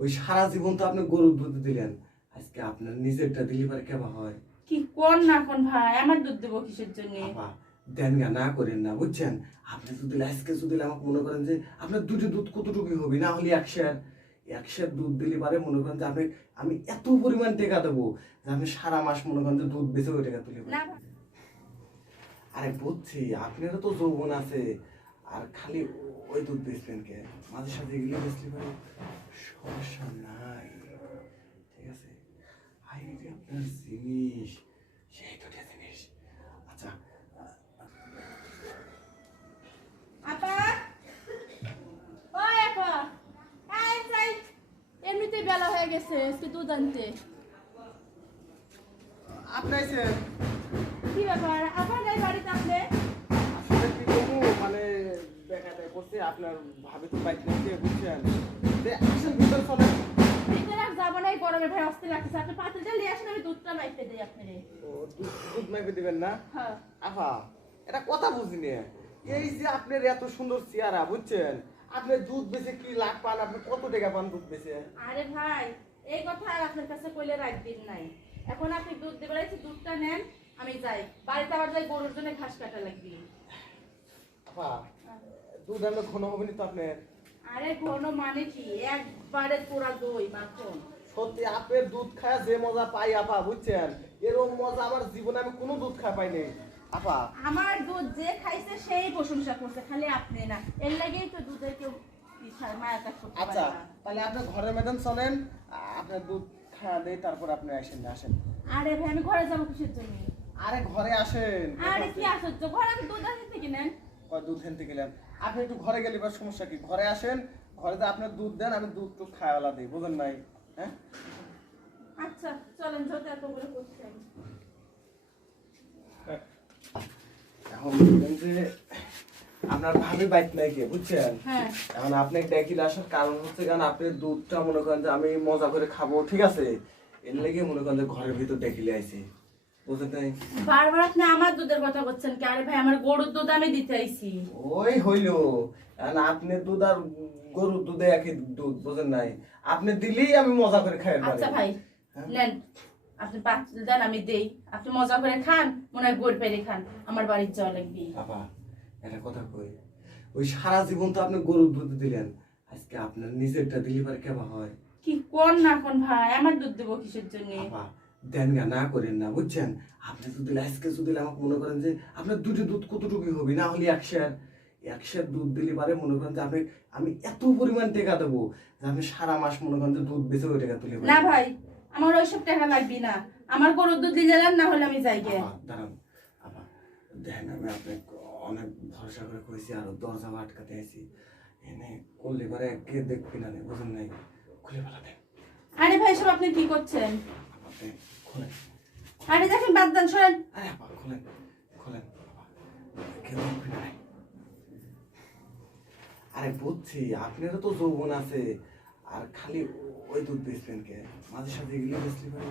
ওই সারা জীবন তো আপনি গরুর দুধ দিলেন, আজকে আপনার নিজেরটা দিলে পারে কেবা হয়? কি কোন না কোন ভাই, আমার দুধ দেবো কিসের জন্য? বাবা দেন না করেন না, বুঝছেন? আপনি যদি আজকে যদি আমাকে মনে করেন যে আপনার দুটো দুধ কতটুকু হবে, না হলে 1 সের দুধ দিলে পারে মনে করেন যে আপনি, আমি এত পরিমাণ টাকা দেবো যে আপনি সারা মাস মনে করেন যে দুধ বেচে ওই টাকা তুলে না পারেন। আরে বুঝছি আপনারও তো যৌবন আছে, আর খালি ওই দুধ বেচবেন কে? মাঝে সাথে এগুলো বেচলে পারে সমস্যা নাই, ঠিক আছে? আই রে আপনার জিনিস, সেই দুটো জিনিস। আচ্ছা আপা, ওই আপা, এই যাই, এমনিতে বেলা হয়ে গেছে, আজকে দুধ আনতে। আপনি আইছেন? কি ব্যাপার, আপা নাই বাড়িতে? আপনি আসলে কি করবো, মানে দেখাতে করছে আপনার ভাবি তো বাইক নিয়ে, বুঝছেন? যে আসেন ভিতর চলেন। ভিতরে আর যাবো না, এই গরমে ভাই অস্থির লাগতেছে। আপনি পাতিলটা নিয়ে আসেন, আমি দুধটা মাইতে দিই আপনারে। ও, দুধ মাইপে দিবেন না? হ্যাঁ। আহা, এটা কথা বুঝিনি। এই যে আপনার এত সুন্দর চেহারা, বুঝছেন? আপনি দুধ বেচে কি লাভ পান? আপনি কত টাকা পান দুধ বেচে? আরে ভাই, এই কথা আর আপনার কাছে কইলে রাখবেন নাই। এখন আপনি দুধ দেবেন, এই দুধটা নেন, আমি যাই বাড়িতে। আবার যাই, গরুর জন্য ঘাস কাটা লাগবে। আহা, দুধ আনলে ঘন হবে না তো আপনার? আরে ঘন মানে কি, একবারে পুরা দই মাখন। সত্যি আপনার দুধ খায় যে মজা পাই আপা, বুঝছেন? এরকম মজা আমার জীবনে আমি কোনো দুধ খাই পাইনি আপা। আমার দুধ যে খাইছে সেই প্রশংসা করছে, খালি আপনি না। এর লাগেই তো দুধের কেউ মায়া কাজ করতে পারে আচ্ছা, না। তাহলে আপনার ঘরের ম্যাডাম চলেন, আপনার দুধ খাওয়া দেয়, তারপর আপনি আসেন। আরে ভাই, আমি ঘরে যাবো কিসের জন্য? আরে ঘরে আসেন। আরে কি আশ্চর্য, ঘরে আমি দুধ আনতে থেকে নেন। কয় দুধ হেনতে গেলেন? আপনি একটু ঘরে গেলে এবার সমস্যা কি? ঘরে আসেন, ঘরে যে আপনার দুধ দেন, আমি দুধ টুধ খাওয়ালা দিই, বুঝেন নাই? হ্যাঁ আচ্ছা চলেন, যত এত করে করছেন। এখন বললেন যে আপনার ভাবি বাইক নাই কে, বুঝছেন? হ্যাঁ। এখন আপনি ডাকিলে আসার কারণ হচ্ছে কারণ আপনি দুধটা মনে করেন যে আমি মজা করে খাবো, ঠিক আছে? এর লেগে মনে করেন যে ঘরের ভিতর ডাকিলে আইছি, বুঝেন নাই? বারবার আপনি আমার দুধের কথা বলছেন কি? আরে ভাই, আমার গরুর দুধ আমি দিতে আইছি। ওই হইলো, এখন আপনার দুধ আর গরুর দুধে একই দুধ, বুঝেন নাই? আপনি দিলেই আমি মজা করে খাই। আচ্ছা ভাই, নেন, আপনি পাতিল দেন, আমি দেই। আপনি মজা করে খান, মনে হয় গোল পেরে খান, আমার বাড়ির যাওয়া লাগবে। বাবা একটা কথা কই, ওই সারা জীবন তো আপনি গরুর দুধ দিলেন, আজকে আপনার নিজেরটা দিলে পারে কেবা হয়? কি কোন না কোন ভাই, আমার দুধ দেবো কিসের জন্য? বাবা দেন না করেন না, বুঝছেন? আপনি যদি আজকে যদি আমাকে মনে করেন যে আপনার দুটো দুধ কতটুকু হবে, না হলে 1 সের দুধ দিলে পারে মনে করেন যে আপনি, আমি এত পরিমাণ টাকা দেবো যে আপনি সারা মাস মনে করেন যে দুধ বেচে ওই টাকা তুলে না ভাই, আমার ওইসব টাকা লাগবে না। আমার গরুর দুধ দিলে নেন, না হলে আমি যাই গে। দাঁড়ান আপা, দেখেন আমি আপনাকে অনেক ভরসা করে কইছি, আর দরজা আটকাতে আছি, এনে করলে পারে কে দেখবি না, বুঝেন নাই? খুলে ফেলা দেন। আরে ভাই, সব আপনি কি করছেন? আপনি খোলেন। আরে দেখেন, বাদ দেন, সরেন। আরে আপা খোলেন বাবা, কে দেখবি না। আরে বুঝছি আপনারও তো যৌবন আছে, আর খালি ওই দুধ বেচবেন কে? মাঝে সাথে এগুলো বেচলে পারে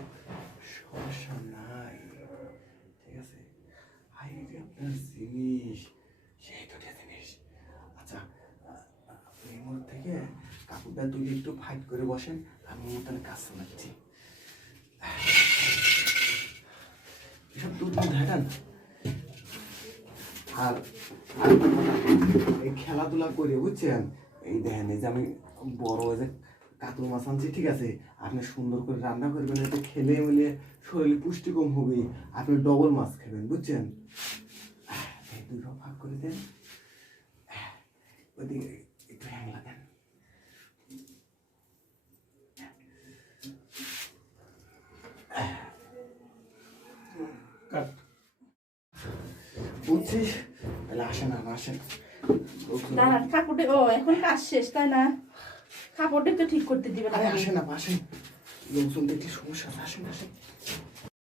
সমস্যা নাই, ঠিক আছে? আই রে আপনার জিনিস, সেই দুটো জিনিস। আচ্ছা, আপনি এই মুহূর্ত থেকে কাকুটা তুই একটু ফাইট করে বসেন, আমি তাহলে কাজ চালাচ্ছি। এসব দুধ হাঁটান, আর এই খেলাধুলা করে, বুঝছেন? এই দেখেন, এই যে আমি বড় যে কাতল মাছ আনছি, ঠিক আছে? আপনি সুন্দর করে রান্না করবেন, এতে খেলে মিলে শরীরে পুষ্টি কম হবে, আপনি ডবল মাছ খাবেন, বুঝছেন? এই 2 ভাগ ভাগ করে দেন, ওইদিকে একটু হ্যাংলা দেন। বুঝছিস? তাহলে আসেন। দাঁড়ান, কাপড়ে ও এখন কাজ শেষ, তাই না? কাপড়টা তো ঠিক করতে দিবেন। আরে আসেন, লোকজন দেখলে সমস্যা আছে, আসেন।